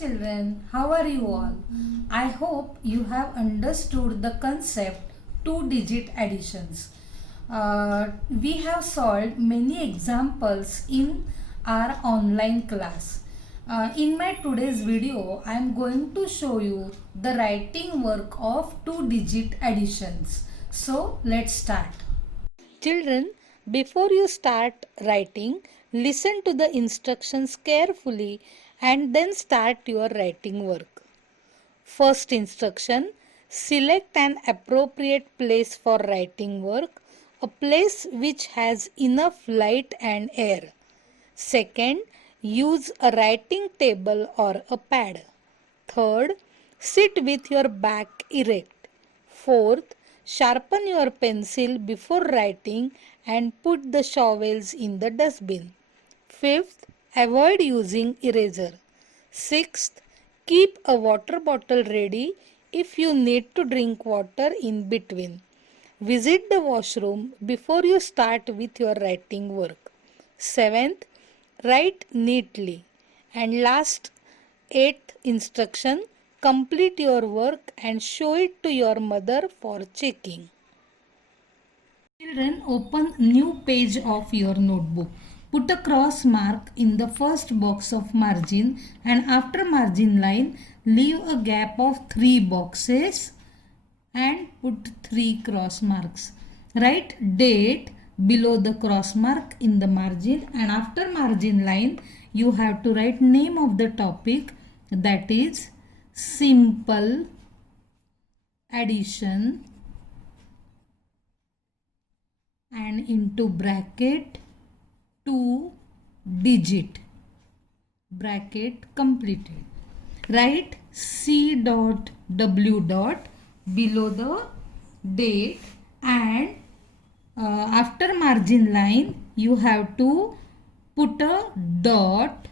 children, how are you all? I hope you have understood the concept two-digit additions. We have solved many examples in our online class. In my today's video, I am going to show you the writing work of two-digit additions. So let's start. Children, before you start writing, listen to the instructions carefully and then start your writing work. First instruction, select an appropriate place for writing work, a place which has enough light and air. Second, use a writing table or a pad. Third, sit with your back erect. Fourth, sharpen your pencil before writing and put the shovels in the dustbin. Fifth, avoid using eraser. Sixth, keep a water bottle ready if you need to drink water in between. Visit the washroom before you start with your writing work. Seventh, write neatly. And last, eighth instruction, complete your work and show it to your mother for checking. Children, open new page of your notebook. Put a cross mark in the first box of margin and after margin line, leave a gap of 3 boxes and put 3 cross marks. Write date below the cross mark in the margin and after margin line, you have to write name of the topic, that is simple addition, and into bracket 2 digit, bracket completed. Write C dot W dot below the date and after margin line you have to put a dot,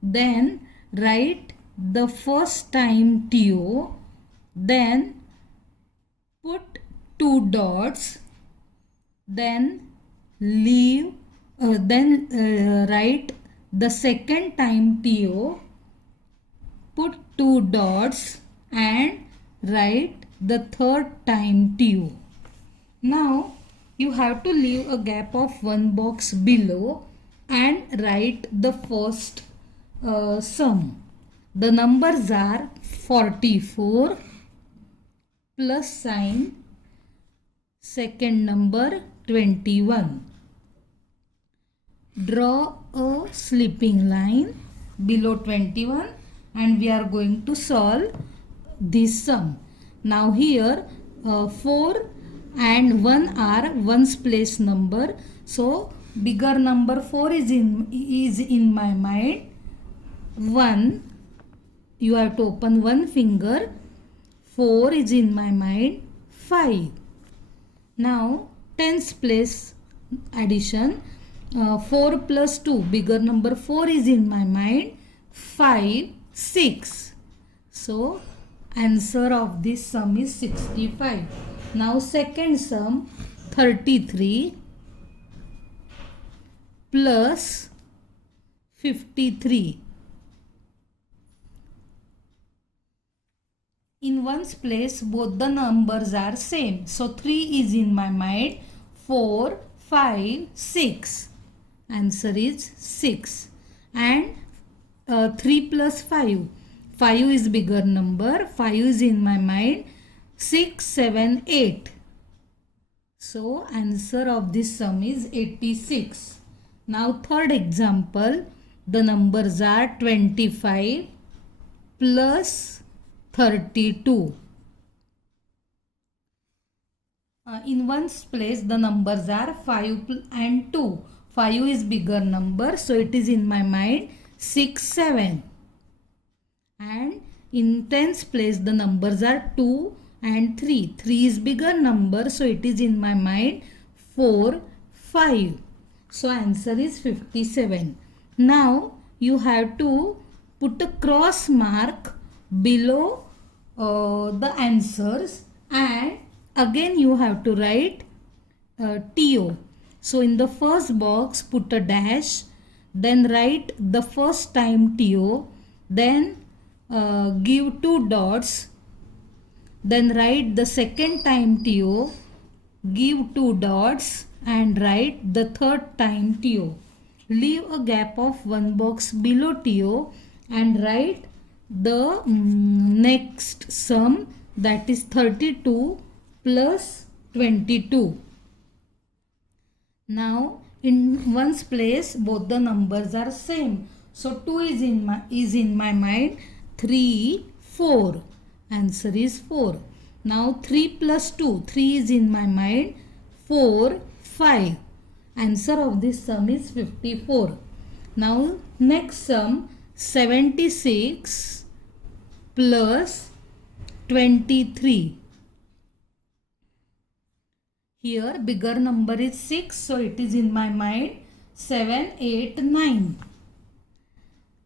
then write the first time TO, then put 2 dots, then leave, write the second time TO, put 2 dots and write the third time TO. Now you have to leave a gap of 1 box below and write the first sum. The numbers are 44 plus sign, second number 21. Draw a sleeping line below 21 and we are going to solve this sum. Now here 4 and 1 are ones place number. So bigger number 4 is in my mind. 1, you have to open one finger. 4 is in my mind. 5. Now tens place addition. 4 plus 2, bigger number 4 is in my mind. 5, 6. So answer of this sum is 65. Now second sum, 33 plus 53. In ones place both the numbers are same. So 3 is in my mind. 4, 5, 6. Answer is 6. And 3 plus 5. 5 is bigger number. 5 is in my mind. 6, 7, 8. So answer of this sum is 86. Now third example. The numbers are 25 plus 32. In ones place the numbers are 5 and 2. 5 is bigger number, so it is in my mind 6, 7. And in tens place the numbers are 2 and 3. 3 is bigger number, so it is in my mind 4, 5. So answer is 57. Now you have to put a cross mark below the answers and again you have to write TO. So in the first box put a dash, then write the first time TO, then give two dots, then write the second time TO, give two dots and write the third time TO. Leave a gap of one box below TO and write the next sum, that is 32 plus 22. Now in one's place both the numbers are same. So 2 is in my mind, 3, 4. Answer is 4. Now 3 plus 2, 3 is in my mind, 4, 5. Answer of this sum is 54. Now next sum, 76 plus 23. Here bigger number is 6, so it is in my mind 7, 8, 9.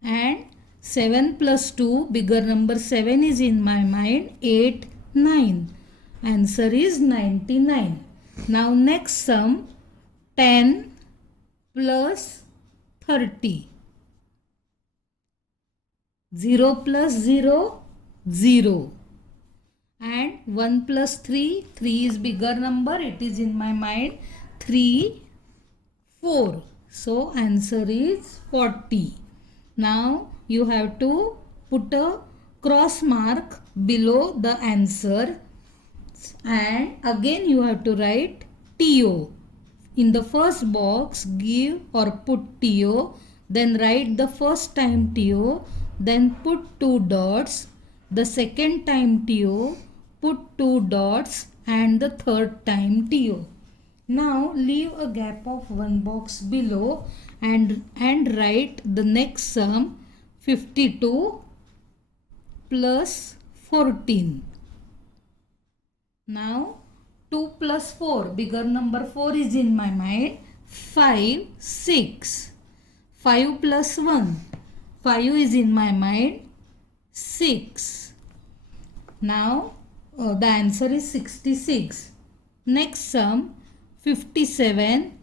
And 7 plus 2, bigger number 7 is in my mind, 8, 9. Answer is 99. Now next sum, 10 plus 30. 0 plus 0, 0. And 1 plus 3, 3 is bigger number, it is in my mind, 3, 4. So answer is 40. Now you have to put a cross mark below the answer and again you have to write TO. In the first box give or put TO, then write the first time TO, then put two dots, the second time TO, put two dots and the third time TO. Now leave a gap of one box below and write the next sum, 52 plus 14. Now 2 plus 4, bigger number 4 is in my mind, 5, 6. 5 plus 1, 5 is in my mind, 6. Now the answer is 66. Next sum, 57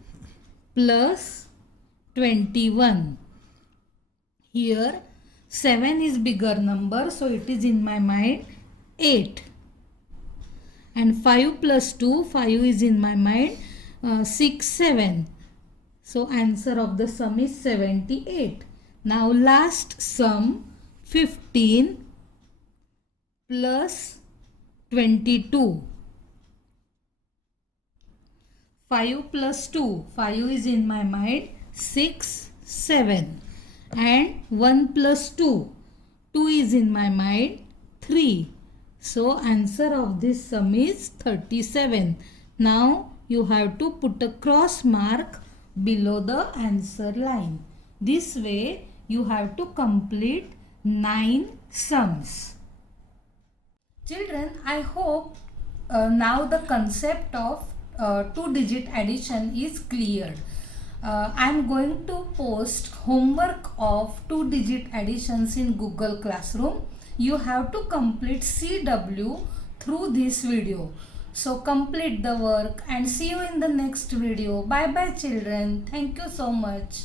plus 21. Here 7 is bigger number, so it is in my mind 8. And 5 plus 2, 5 is in my mind, 6, 7. So answer of the sum is 78. Now last sum, 15 plus 22. 5 plus 2, 5 is in my mind, 6, 7. And 1 plus 2, 2 is in my mind, 3. So answer of this sum is 37. Now you have to put a cross mark below the answer line. This way you have to complete 9 sums. Children, I hope now the concept of two-digit addition is cleared. I am going to post homework of two-digit additions in Google Classroom. You have to complete CW through this video. So complete the work and see you in the next video. Bye bye children. Thank you so much.